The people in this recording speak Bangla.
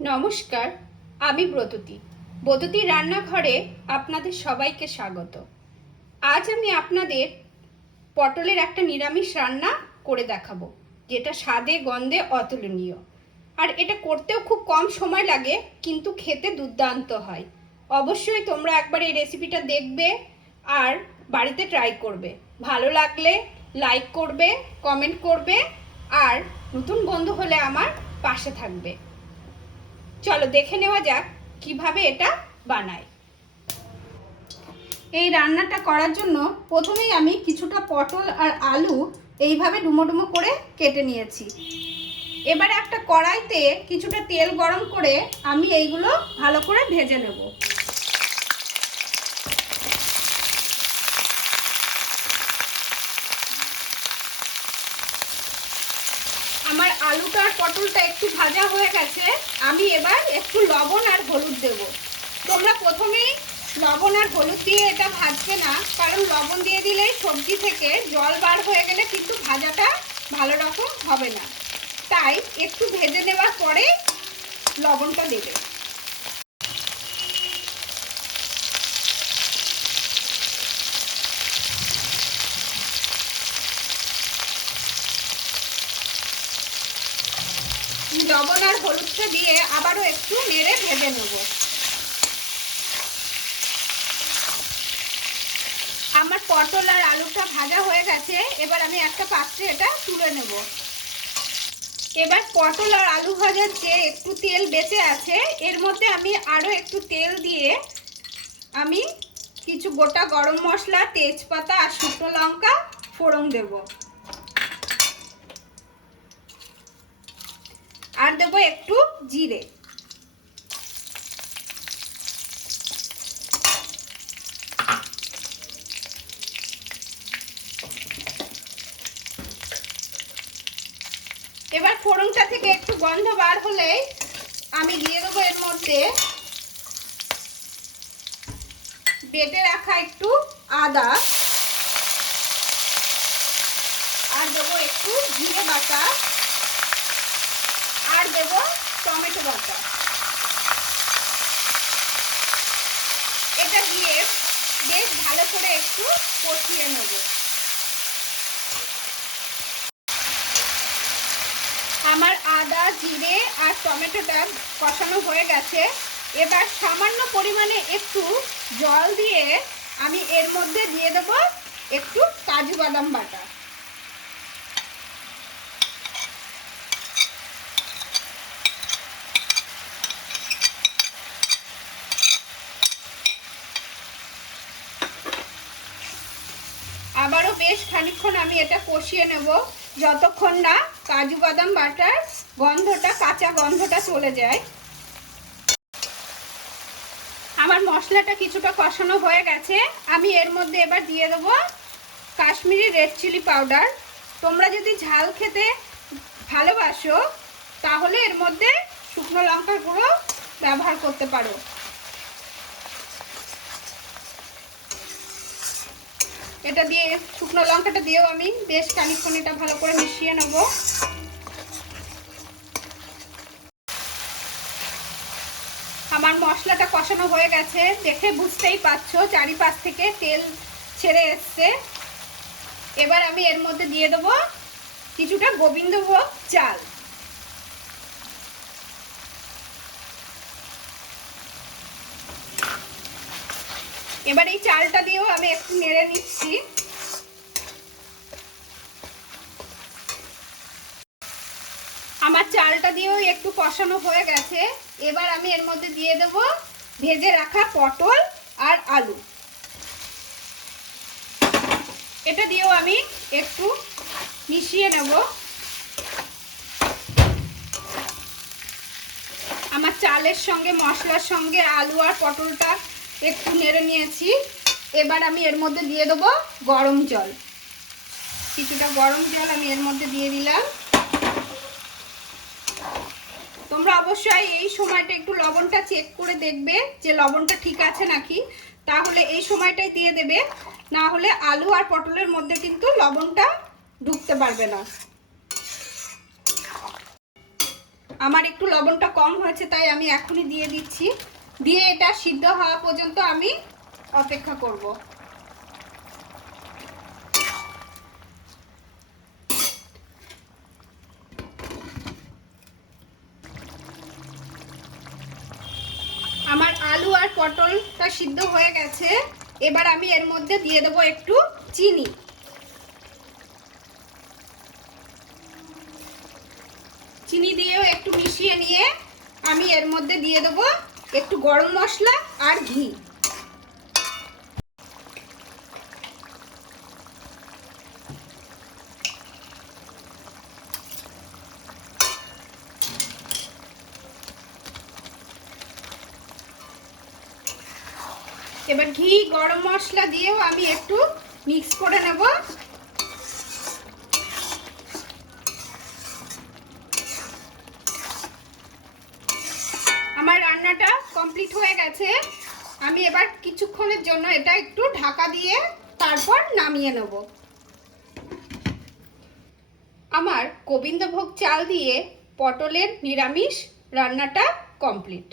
নমস্কার, আমি ব্রততী রান্নাঘরে আপনাদের সবাইকে স্বাগত। আজ আমি আপনাদের পটলের একটা নিরামিষ রান্না করে দেখাবো, যেটা স্বাদে গন্ধে অতুলনীয়। আর এটা করতেও খুব কম সময় লাগে, কিন্তু খেতে দুর্দান্ত হয়। অবশ্যই তোমরা একবার এই রেসিপিটা দেখবে আর বাড়িতে ট্রাই করবে। ভালো লাগলে লাইক করবে, কমেন্ট করবে, আর নতুন বন্ধু হলে আমার পাশে থাকবে। চলো দেখে নেওয়া যাক কিভাবে এটা বানাই। এই রান্নাটা করার জন্য প্রথমেই আমি কিছুটা পটল আর আলু এইভাবে ডুমো ডুমো করে কেটে নিয়েছি। এবারে একটা কড়াইতে কিছুটা তেল গরম করে আমি এইগুলো ভালো করে ভেজে নেব। আমার আলুটা আর পটলটা একটু ভাজা হয়ে গেছে। আমি এবার একটু লবণ আর হলুদ দেব। তোমরা প্রথমেই লবণ আর হলুদ দিয়ে এটা ভাজবে না, কারণ লবণ দিয়ে দিলে সবজি থেকে জল বার হয়ে গেলে কিন্তু ভাজাটা ভালো রকম হবে না। তাই একটু ভেজে নেওয়ার পরে লবণটা দেবে। লবণ আর হলুদটা দিয়ে আবারও একটু নেড়ে ভেজে নেব। আমার পটল আর আলুটা ভাজা হয়ে গেছে। এবার আমি একটা পাত্রে এটা তুলে নেব। এবার পটল আর আলু ভাজার যে একটু তেল বেঁচে আছে, এর মধ্যে আমি আরো একটু তেল দিয়ে আমি কিছু গোটা গরম মশলা, তেজপাতা আর শুকনো লঙ্কা ফোড়ন দেব। আর দেব একটু জিরে। এবার ফোড়নটা থেকে একটু গন্ধ বার হলে আমি দিয়ে দেবো এর মধ্যে বেটে রাখা একটু আদা, আর দেবো একটু জিরে বাটা, আর দেবো টমেটো বাটা। এটা দিয়ে বেশ ভালো করে একটু কষিয়ে নেব। আমার আদা, জিরে আর টমেটোটা কষানো হয়ে গেছে। এবার সামান্য পরিমাণে একটু জল দিয়ে আমি এর মধ্যে দিয়ে দেব একটু কাজু বাদাম বাটা। আবারও বেশ খানিকক্ষণ আমি এটা কষিয়ে নেব, যতক্ষণ না কাজু বাদাম বাটার গন্ধটা, কাঁচা গন্ধটা চলে যায়। আমার মশলাটা কিছুটা কষানো হয়ে গেছে। আমি এর মধ্যে এবার দিয়ে দেবো কাশ্মীরি রেড চিলি পাউডার। তোমরা যদি ঝাল খেতে ভালোবাসো তাহলে এর মধ্যে শুকনো লঙ্কার গুঁড়ো ব্যবহার করতে পারো। এটা দিয়ে, শুকনো লঙ্কাটা দিয়েও আমি বেশ খানিকক্ষণ এটা ভালো করে মিশিয়ে নেব। আমার মশলাটা কষানো হয়ে গেছে, দেখে বুঝতেই পারছো চারিপাশ থেকে তেল ছেড়ে এসছে। এবার আমি এর মধ্যে দিয়ে দেবো কিছুটা গোবিন্দভোগ চাল। এবার এই চালটা দিয়েও আমি একটু নেড়ে নিচ্ছি। আমার চালটা দিয়েও একটু কষানো হয়ে গেছে। এবার আমি এর মধ্যে দিয়ে দেব ভেজে রাখা পটল আর আলু। এটা দিয়েও আমি একটু মিশিয়ে নেব। আমার চালের সঙ্গে, মশলার সঙ্গে আলু আর পটলটা একটু নেড়ে নিয়েছি। এবার আমি এর মধ্যে দিয়ে দেবো গরম জল। কিছুটা গরম জল আমি এর মধ্যে দিয়ে দিলাম। তোমরা অবশ্যই এই সময়টা একটু লবণটা চেক করে দেখবে যে লবণটা ঠিক আছে নাকি, তাহলে এই সময়টাই দিয়ে দেবে। না হলে আলু আর পটলের মধ্যে কিন্তু লবণটা ঢুকতে পারবে না। আমার একটু লবণটা কম হয়েছে, তাই আমি এখনই দিয়ে দিচ্ছি। দিয়ে এটা সিদ্ধ হওয়া পর্যন্ত আমি অপেক্ষা করব। আমার আলু আর পটলটা সিদ্ধ হয়ে গেছে। এবার আমি এর মধ্যে দিয়ে দেবো একটু চিনি। চিনি দিয়েও একটু মিশিয়ে নিয়ে আমি এর মধ্যে দিয়ে দেবো একটু গরম মশলা আর ঘি। এবার ঘি গরম মশলা দিয়েও আমি একটু মিক্স করে নেব। আমার রান্নাটা কমপ্লিট হয়ে গেছে। আমি এবার কিছুক্ষণের জন্য এটা একটু ঢাকা দিয়ে তারপর নামিয়ে নেব। আমার গোবিন্দভোগ চাল দিয়ে পটলের নিরামিষ রান্নাটা কমপ্লিট।